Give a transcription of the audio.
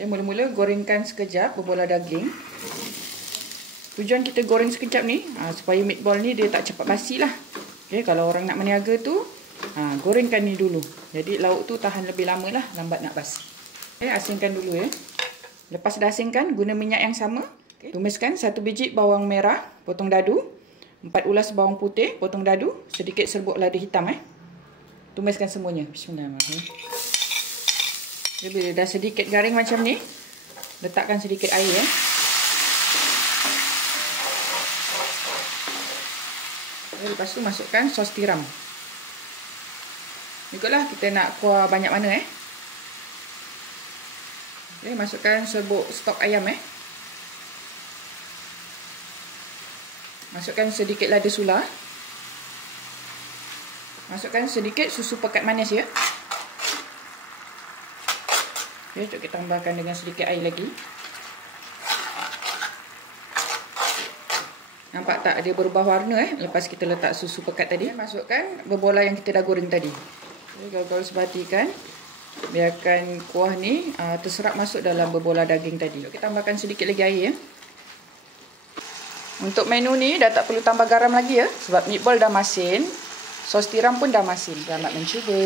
Okay, mula-mula gorengkan sekejap berbola daging. Tujuan kita goreng sekejap ni supaya meatball ni dia tak cepat basi lah. Okay, kalau orang nak meniaga tu gorengkan ni dulu. Jadi lauk tu tahan lebih lama lah, lambat nak basi. Okay, asingkan dulu ya. Lepas dah asingkan, guna minyak yang sama. Okay. Tumiskan 1 biji bawang merah, potong dadu. 4 ulas bawang putih, potong dadu. Sedikit serbuk lada hitam. Tumiskan semuanya. Bismillahirrahmanirrahim. Jadi bila dah sedikit garing macam ni, letakkan sedikit air ya. Lepas tu masukkan sos tiram. Ikutlah kita nak kuah banyak mana Okay, masukkan serbuk stok ayam Masukkan sedikit lada sula. Masukkan sedikit susu pekat manis ya. Okay, jom kita tambahkan dengan sedikit air lagi. Nampak tak dia berubah warna lepas kita letak susu pekat tadi. Masukkan berbola yang kita dah goreng tadi. Gaul-gaul sebatikan. Biarkan kuah ni terserap masuk dalam berbola daging tadi. Kita tambahkan sedikit lagi air ya. Untuk menu ni dah tak perlu tambah garam lagi ya. Sebab meatball dah masin. Sos tiram pun dah masin. Selamat mencuba.